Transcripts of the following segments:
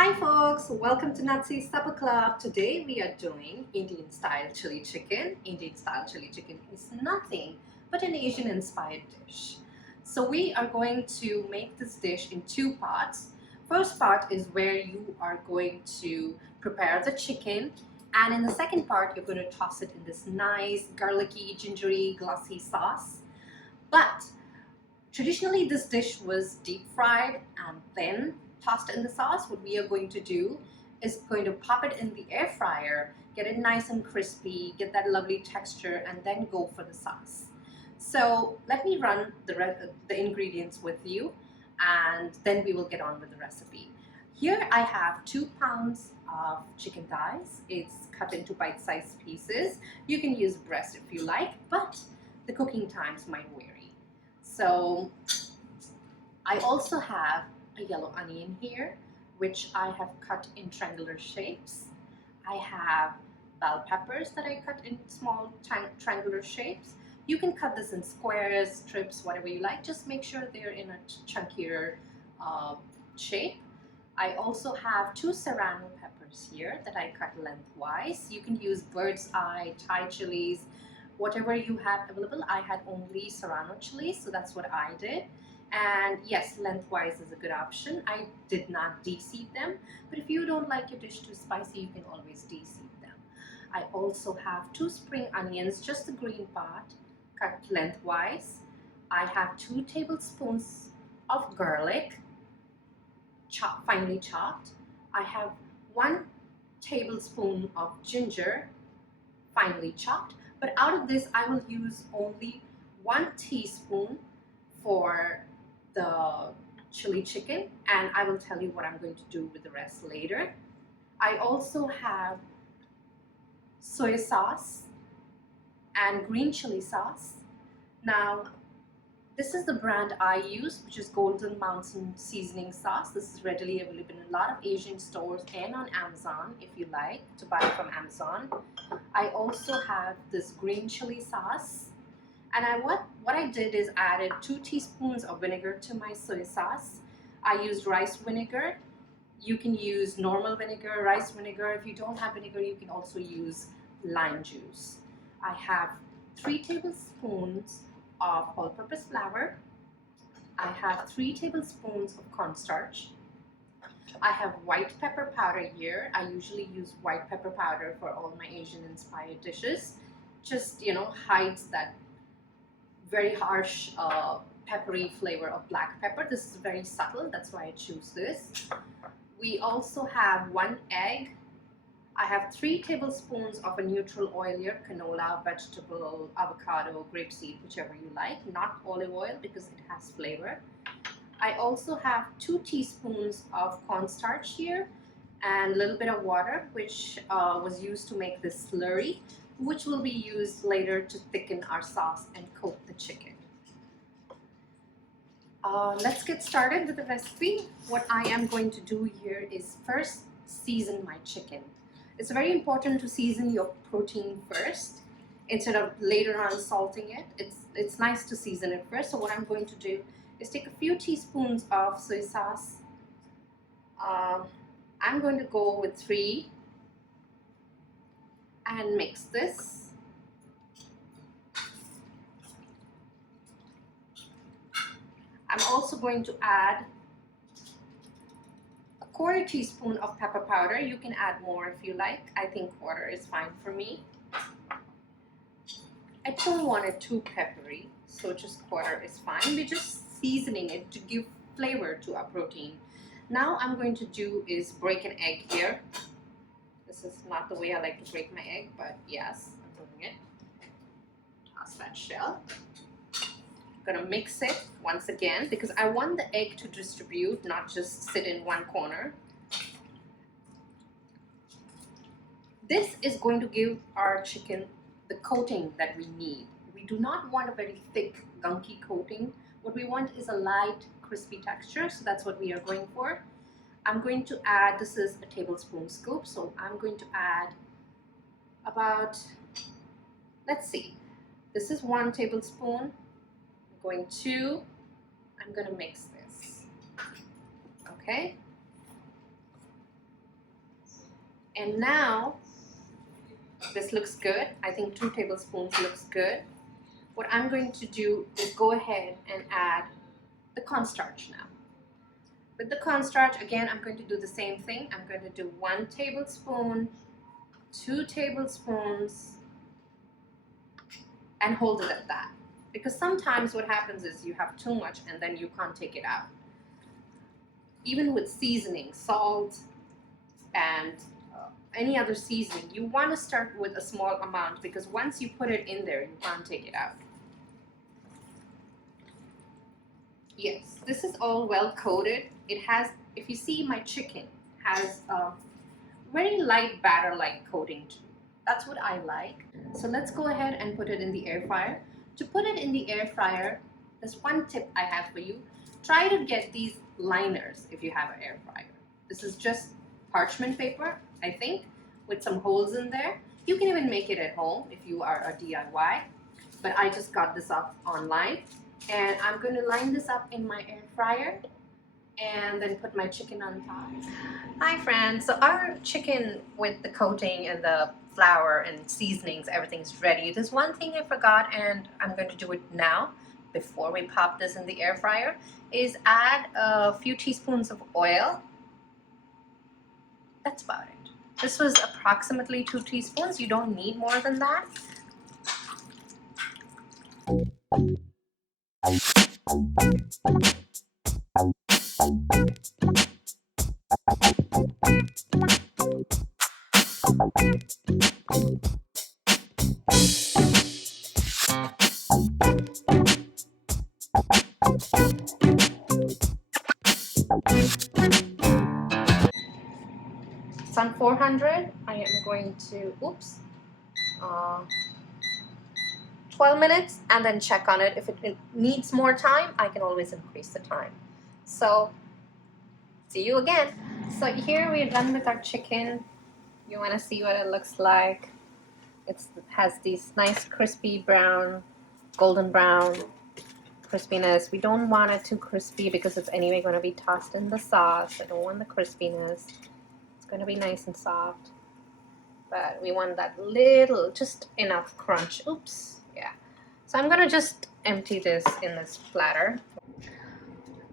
Hi folks, welcome to Nazi Supper Club. Today we are doing Indian style chili chicken. Indian style chili chicken is nothing but an Asian inspired dish. So we are going to make this dish in two parts. First part is where you are going to prepare the chicken, and in the second part you're going to toss it in this nice garlicky, gingery, glossy sauce. But traditionally, this dish was deep fried and then tossed in the sauce. What we are going to do is going to pop it in the air fryer, get it nice and crispy, get that lovely texture, and then go for the sauce. So let me run the ingredients with you, and then we will get on with the recipe. Here I have 2 pounds of chicken thighs. It's cut into bite-sized pieces. You can use breast if you like, but the cooking times might vary. So I also have a yellow onion here, which I have cut in triangular shapes. I have bell peppers that I cut in small triangular shapes. You can cut this in squares, strips, whatever you like. Just make sure they're in a chunkier uh, shape. I also have 2 serrano peppers here that I cut lengthwise. You can use bird's eye, Thai chilies, whatever you have available. I had only serrano chilies, so that's what I did. And yes, lengthwise is a good option. I did not de-seed them, but if you don't like your dish too spicy, you can always de-seed them. I also have 2 spring onions, just the green part, cut lengthwise. I have 2 tablespoons of garlic, finely chopped. I have 1 tablespoon of ginger, finely chopped. But out of this, I will use only 1 teaspoon for the chili chicken, and I will tell you what I'm going to do with the rest later. I also have soy sauce and green chili sauce. Now, this is the brand I use, which is Golden Mountain Seasoning Sauce. This is readily available in a lot of Asian stores and on Amazon if you like to buy it from Amazon. I also have this green chili sauce. And what I did is added 2 teaspoons of vinegar to my soy sauce. I used rice vinegar. You can use normal vinegar, rice vinegar. If you don't have vinegar, you can also use lime juice. I have 3 tablespoons of all-purpose flour. I have 3 tablespoons of cornstarch. I have white pepper powder here. I usually use white pepper powder for all my Asian inspired dishes. Just, hides that very harsh peppery flavor of black pepper. This is very subtle, that's why I choose this. We also have 1 egg. I have 3 tablespoons of a neutral oil here, canola, vegetable, avocado, grapeseed, whichever you like, not olive oil because it has flavor. I also have 2 teaspoons of cornstarch here and a little bit of water, which was used to make this slurry, which will be used later to thicken our sauce and coat the chicken. Let's get started with the recipe. What I am going to do here is first season my chicken. It's very important to season your protein first instead of later on salting it. It's nice to season it first. So what I'm going to do is take a few teaspoons of soy sauce. I'm going to go with 3 and mix this. I'm also going to add a 1/4 teaspoon of pepper powder. You can add more if you like. I think 1/4 is fine for me. I don't want it too peppery, so just 1/4 is fine. We're just seasoning it to give flavor to our protein. Now I'm going to do is break an egg here. This is not the way I like to break my egg, but yes, I'm doing it. Toss that shell. I'm gonna mix it once again because I want the egg to distribute, not just sit in one corner. This is going to give our chicken the coating that we need. We do not want a very thick, gunky coating. What we want is a light, crispy texture, so that's what we are going for. I'm going to add, this is a tablespoon scoop, so I'm going to add about, let's see, this is 1 tablespoon. I'm going 2, I'm going to mix this, okay? And now this looks good. I think 2 tablespoons looks good. What I'm going to do is go ahead and add the cornstarch now. With the cornstarch, again, I'm going to do the same thing. I'm going to do 1 tablespoon, 2 tablespoons, and hold it at that. Because sometimes what happens is you have too much and then you can't take it out. Even with seasoning, salt, and any other seasoning, you want to start with a small amount because once you put it in there, you can't take it out. Yes, this is all well coated. It has, if you see, my chicken has a very light batter-like coating too. That's what I like. So let's go ahead and put it in the air fryer. To put it in the air fryer, there's one tip I have for you. Try to get these liners if you have an air fryer. This is just parchment paper, I think, with some holes in there. You can even make it at home if you are a DIY, but I just got this up online. And I'm going to line this up in my air fryer and then put my chicken on top. Hi friends, so our chicken with the coating and the flour and seasonings, everything's ready. There's one thing I forgot and I'm going to do it now before we pop this in the air fryer, is add a few teaspoons of oil. That's about it. This was approximately 2 teaspoons. You don't need more than that. It's on 400. I am going to, 12 minutes and then check on it. If it needs more time, I can always increase the time. So, see you again. So here we're done with our chicken. You want to see what it looks like. It has these nice crispy brown, golden brown crispiness. We don't want it too crispy because it's anyway going to be tossed in the sauce. I don't want the crispiness. It's going to be nice and soft. But we want that little, just enough crunch. Oops. Yeah. So I'm going to just empty this in this platter.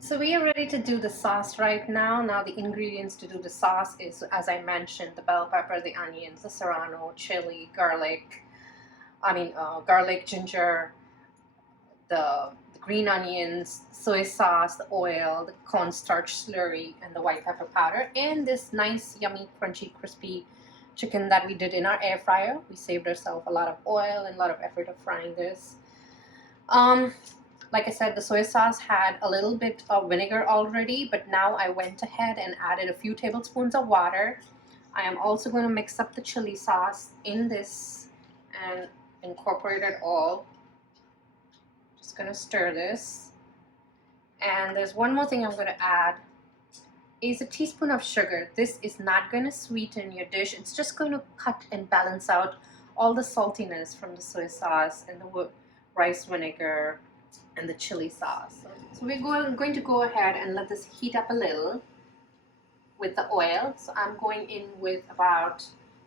So we are ready to do the sauce right now. Now the ingredients to do the sauce is, as I mentioned, the bell pepper, the onions, the serrano, chili, garlic, garlic, ginger, the green onions, soy sauce, the oil, the cornstarch slurry, and the white pepper powder, and this nice, yummy, crunchy, crispy chicken that we did in our air fryer. We saved ourselves a lot of oil and a lot of effort of frying this. Like I said, the soy sauce had a little bit of vinegar already, but now I went ahead and added a few tablespoons of water. I am also going to mix up the chili sauce in this and incorporate it all. Just going to stir this. And there's one more thing I'm going to add, is a teaspoon of sugar. This is not going to sweeten your dish. It's just going to cut and balance out all the saltiness from the soy sauce and the rice vinegar and the chili sauce. So we're going to go ahead and let this heat up a little with the oil. So I'm going in with about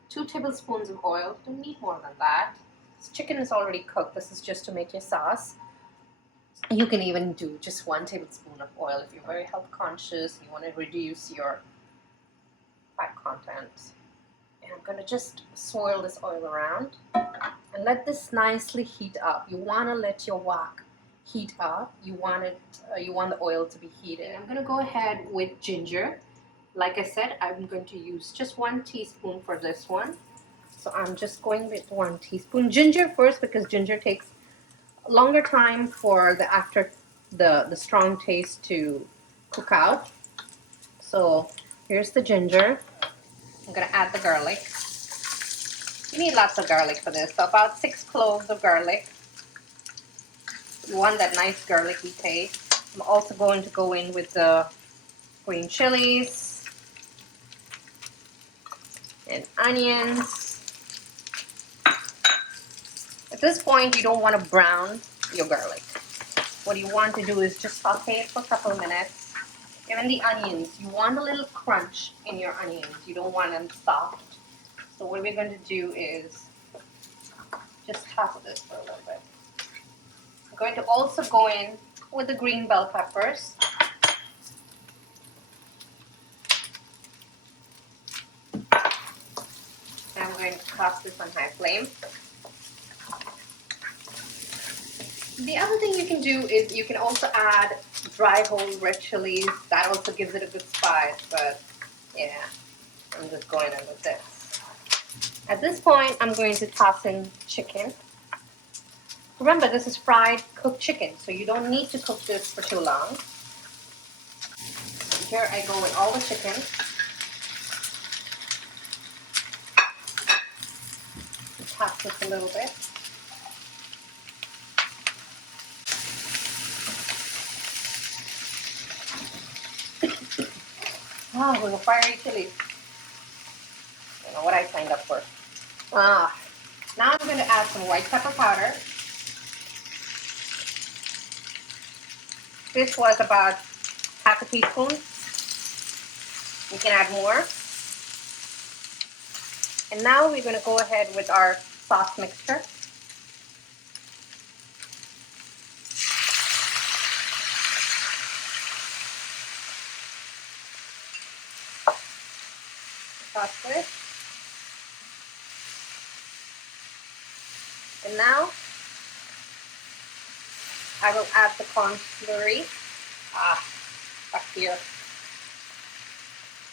2 tablespoons of oil. Don't need more than that. This chicken is already cooked. This is just to make your sauce. You can even do just 1 tablespoon of oil if you're very health conscious, you want to reduce your fat content. And I'm going to just swirl this oil around and let this nicely heat up. You want to let your wok heat up. You want the oil to be heated. And I'm going to go ahead with ginger. Like I said, I'm going to use just 1 teaspoon for this one. So I'm just going with 1 teaspoon. Ginger first, because ginger takes a longer time for the strong taste to cook out. So here's the ginger. I'm going to add the garlic. You need lots of garlic for this. So about 6 cloves of garlic. You want that nice garlicky taste. I'm also going to go in with the green chilies and onions. At this point, you don't want to brown your garlic. What you want to do is just saute it for a couple of minutes. Even the onions, you want a little crunch in your onions. You don't want them soft. So what we're going to do is just toss this for a little bit. I'm going to also go in with the green bell peppers. And I'm going to toss this on high flame. The other thing you can do is you can also add dry whole red chilies. That also gives it a good spice, but yeah, I'm just going in with this. At this point, I'm going to toss in chicken. Remember, this is fried cooked chicken, so you don't need to cook this for too long. Here I go with all the chicken. Toss this a little bit. Ah, with a fiery chili. You know what I signed up for. Now I'm going to add some white pepper powder. This was about half a teaspoon. You can add more. And now we're going to go ahead with our sauce mixture. Toss this. And now I will add the corn slurry. Back here.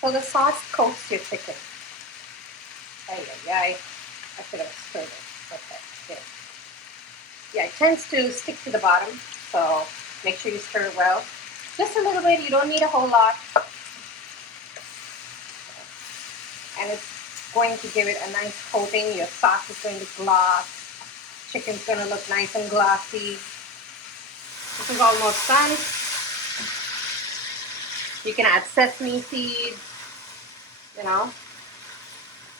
So the sauce coats your chicken. I should have stirred it. Okay, good. Yeah, it tends to stick to the bottom, so make sure you stir it well. Just a little bit, you don't need a whole lot. And it's going to give it a nice coating. Your sauce is going to gloss. Chicken's going to look nice and glossy. This is almost done. You can add sesame seeds, you know.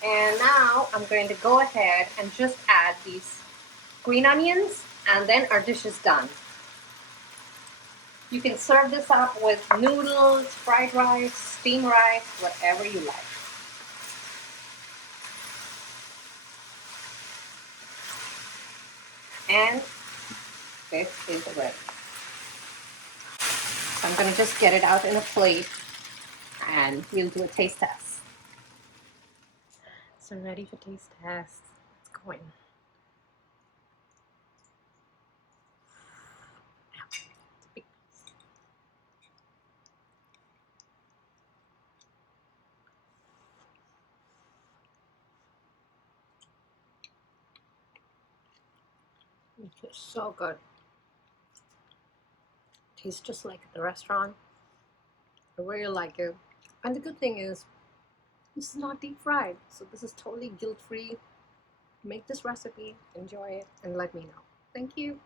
And now I'm going to go ahead and just add these green onions, and then our dish is done. You can serve this up with noodles, fried rice, steamed rice, whatever you like. And this is ready. So I'm going to just get it out in a plate and we'll do a taste test. So I'm ready for taste test. It's going. It's just so good. Tastes just like at the restaurant. I really like it. And the good thing is, this is not deep fried, so this is totally guilt-free. Make this recipe, enjoy it, and let me know. Thank you.